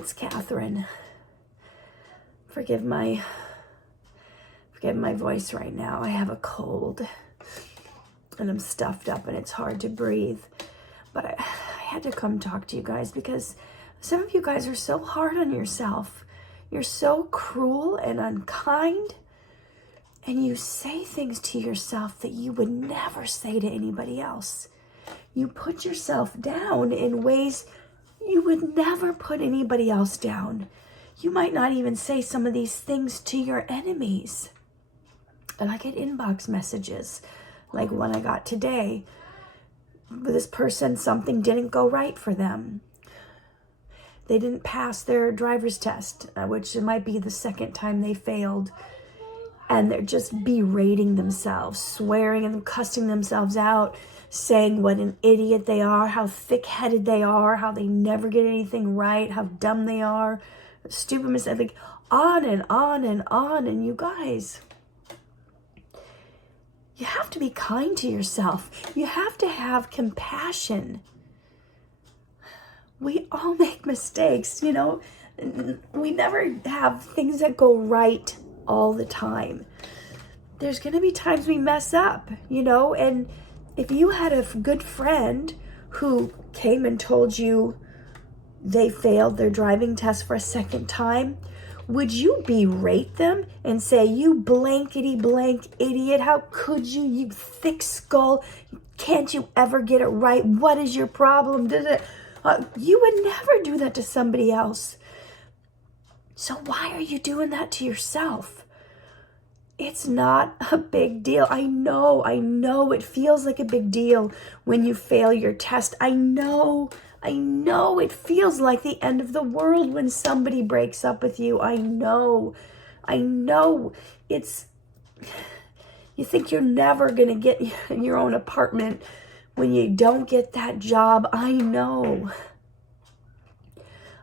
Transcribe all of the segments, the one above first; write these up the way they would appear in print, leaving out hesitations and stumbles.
it's Katherine. Forgive my voice right now. I have a cold and I'm stuffed up and it's hard to breathe. But I had to come talk to you guys because some of you guys are so hard on yourself. You're so cruel and unkind, and you say things to yourself that you would never say to anybody else. You put yourself down in ways you would never put anybody else down. You might not even say some of these things to your enemies. And I get inbox messages like one I got today. With this person, something didn't go right for them. They didn't pass their driver's test, which it might be the second time they failed. And they're just berating themselves, swearing and cussing themselves out, saying what an idiot they are, how thick-headed they are, how they never get anything right, how dumb they are, stupid mistake, like on and on and on. And you guys, you have to be kind to yourself. You have to have compassion. We all make mistakes, you know. We never have things that go right all the time. There's going to be times we mess up, you know, and if you had a good friend who came and told you they failed their driving test for a second time, would you berate them and say, you blankety blank idiot, how could you, you thick skull, can't you ever get it right? What is your problem? You would never do that to somebody else. So why are you doing that to yourself? It's not a big deal. I know it feels like a big deal when you fail your test. I know it feels like the end of the world when somebody breaks up with you. I know it's, you think you're never gonna get your own apartment when you don't get that job. I know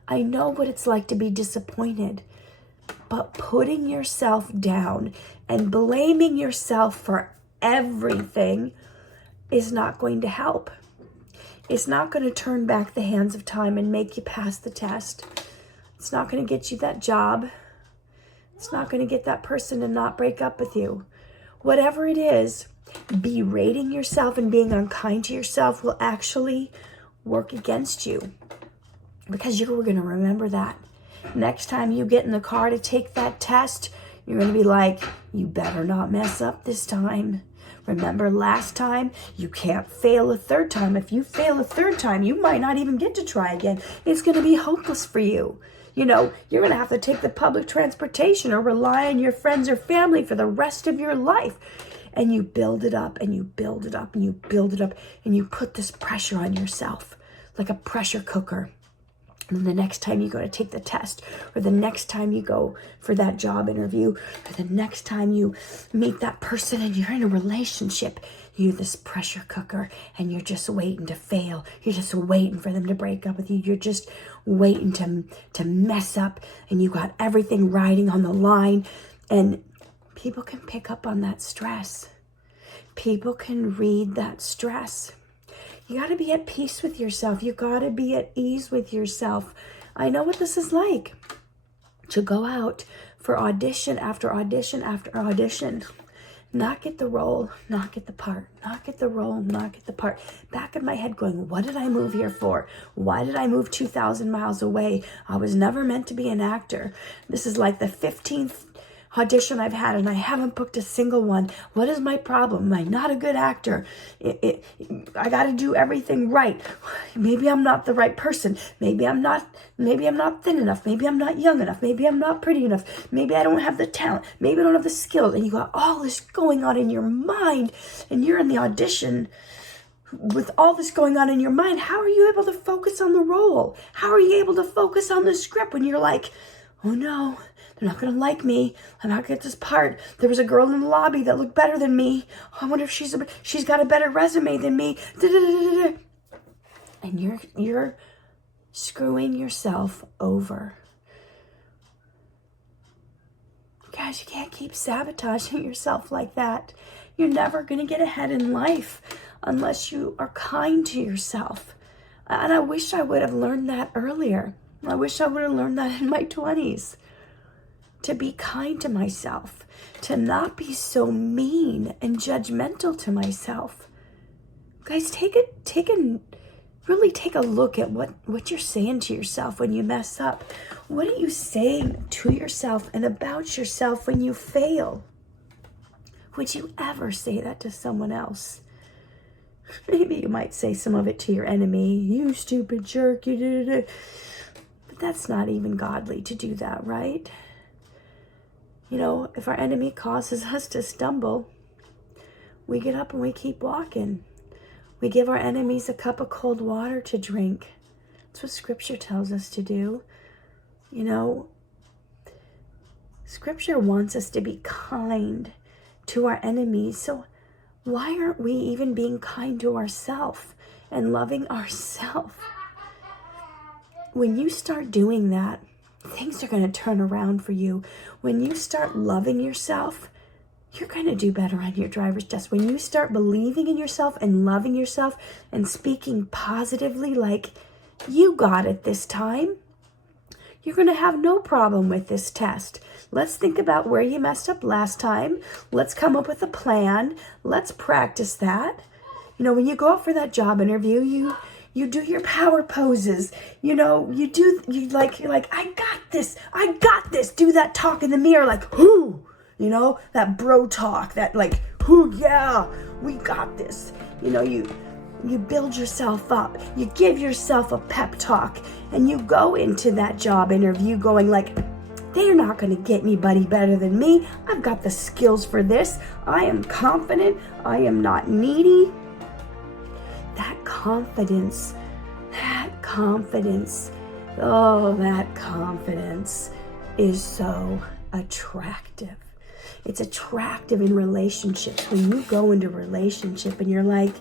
what it's like to be disappointed, but putting yourself down and blaming yourself for everything is not going to help. It's not going to turn back the hands of time and make you pass the test. It's not going to get you that job. It's not going to get that person to not break up with you. Whatever it is, berating yourself and being unkind to yourself will actually work against you, because you're going to remember that. Next time you get in the car to take that test, you're going to be like, you better not mess up this time. Remember last time? You can't fail a third time. If you fail a third time, you might not even get to try again. It's going to be hopeless for you. You know, you're going to have to take the public transportation or rely on your friends or family for the rest of your life. And you build it up and you build it up and you build it up and you put this pressure on yourself like a pressure cooker. And then the next time you go to take the test, or the next time you go for that job interview, or the next time you meet that person and you're in a relationship, you're this pressure cooker and you're just waiting to fail. You're just waiting for them to break up with you. You're just waiting to mess up, and you got everything riding on the line. And people can pick up on that stress. People can read that stress. You got to be at peace with yourself. You got to be at ease with yourself. I know what this is like, to go out for audition after audition after audition, not get the role, not get the part, not get the role, not get the part. Back in my head going, what did I move here for? Why did I move 2,000 miles away? I was never meant to be an actor. This is like the 15th audition I've had and I haven't booked a single one. What is my problem? Am I not a good actor? I got to do everything right. Maybe I'm not the right person. Maybe I'm not thin enough. Maybe I'm not young enough. Maybe I'm not pretty enough. Maybe I don't have the talent. Maybe I don't have the skills. And you got all this going on in your mind, and you're in the audition with all this going on in your mind. How are you able to focus on the role? How are you able to focus on the script when you're like, oh no, they're not going to like me. I'm not going to get this part. There was a girl in the lobby that looked better than me. I wonder if she's got a better resume than me. And you're screwing yourself over. Guys, you can't keep sabotaging yourself like that. You're never going to get ahead in life unless you are kind to yourself. And I wish I would have learned that earlier. I wish I would have learned that in my 20s. To be kind to myself, to not be so mean and judgmental to myself. Guys, really take a look at what you're saying to yourself when you mess up. What are you saying to yourself and about yourself when you fail? Would you ever say that to someone else? Maybe you might say some of it to your enemy. You stupid jerk, you did it. But that's not even godly to do that, right? You know, if our enemy causes us to stumble, we get up and we keep walking. We give our enemies a cup of cold water to drink. That's what Scripture tells us to do. You know, Scripture wants us to be kind to our enemies. So why aren't we even being kind to ourselves and loving ourselves? When you start doing that, things are going to turn around for you. When you start loving yourself, you're going to do better on your driver's test. When you start believing in yourself and loving yourself and speaking positively, like, you got it this time, you're going to have no problem with this test. Let's think about where you messed up last time. Let's come up with a plan. Let's practice that. You know, when you go out for that job interview, you do your power poses. You know, you're like, I got this. Do that talk in the mirror, like, whoo, you know, that bro talk, that like, whoo, yeah, we got this. You know, you build yourself up. You give yourself a pep talk, and you go into that job interview going like, they're not going to get anybody better than me. I've got the skills for this. I am confident. I am not needy. That confidence, oh, that confidence is so attractive. It's attractive in relationships. When you go into a relationship and you're like,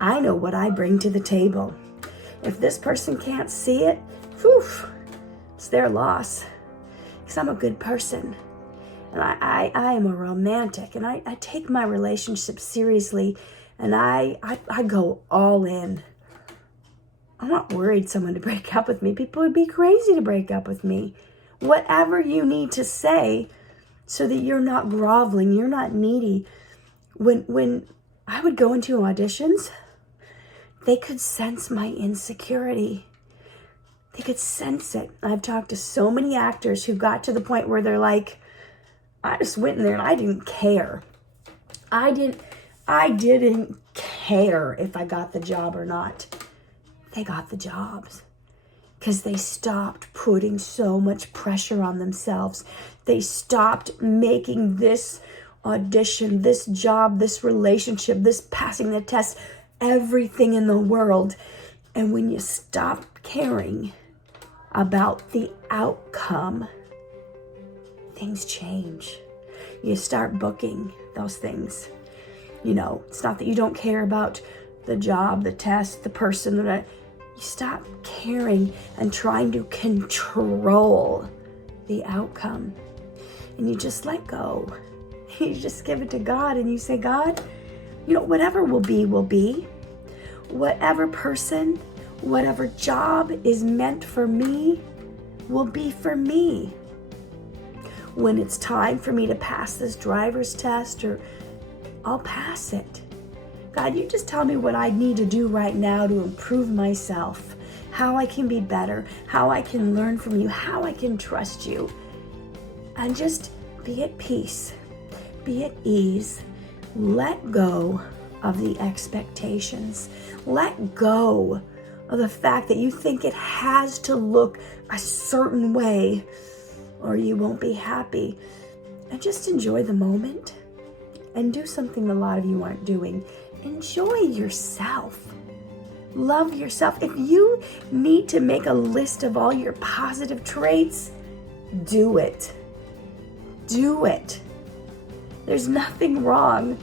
I know what I bring to the table. If this person can't see it, whew, it's their loss. Because I'm a good person. And I am a romantic. And I take my relationship seriously. And I go all in. I'm not worried someone to break up with me. People would be crazy to break up with me. Whatever you need to say so that you're not groveling, you're not needy. When I would go into auditions, they could sense my insecurity. They could sense it. I've talked to so many actors who got to the point where they're like, I just went in there and I didn't care. I didn't care if I got the job or not. They got the jobs because they stopped putting so much pressure on themselves. They stopped making this audition, this job, this relationship, this passing the test, everything in the world. And when you stop caring about the outcome, things change. You start booking those things. You know, it's not that you don't care about the job, the test, the person. You stop caring and trying to control the outcome. And you just let go. You just give it to God and you say, God, you know, whatever will be, will be. Whatever person, whatever job is meant for me will be for me. When it's time for me to pass this driver's test, or I'll pass it. God, you just tell me what I need to do right now to improve myself, how I can be better, how I can learn from you, how I can trust you. And just be at peace, be at ease. Let go of the expectations. Let go of the fact that you think it has to look a certain way or you won't be happy. And just enjoy the moment and do something a lot of you aren't doing. Enjoy yourself. Love yourself. If you need to make a list of all your positive traits, do it. Do it. There's nothing wrong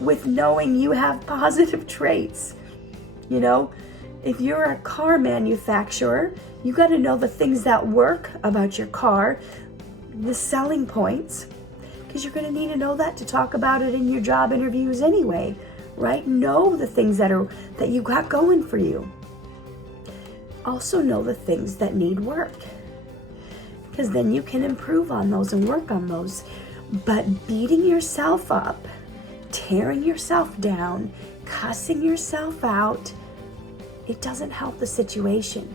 with knowing you have positive traits. You know, if you're a car manufacturer, you got to know the things that work about your car, the selling points, because you're going to need to know that to talk about it in your job interviews anyway, right? Know the things that you got going for you. also know the things that need work, because then you can improve on those and work on those. But beating yourself up, tearing yourself down, cussing yourself out, it doesn't help the situation.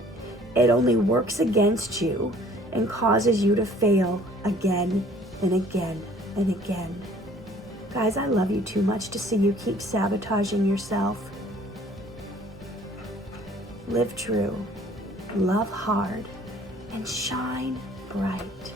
It only works against you and causes you to fail again and again and again. Guys, I love you too much to see you keep sabotaging yourself. Live true, love hard, and shine bright.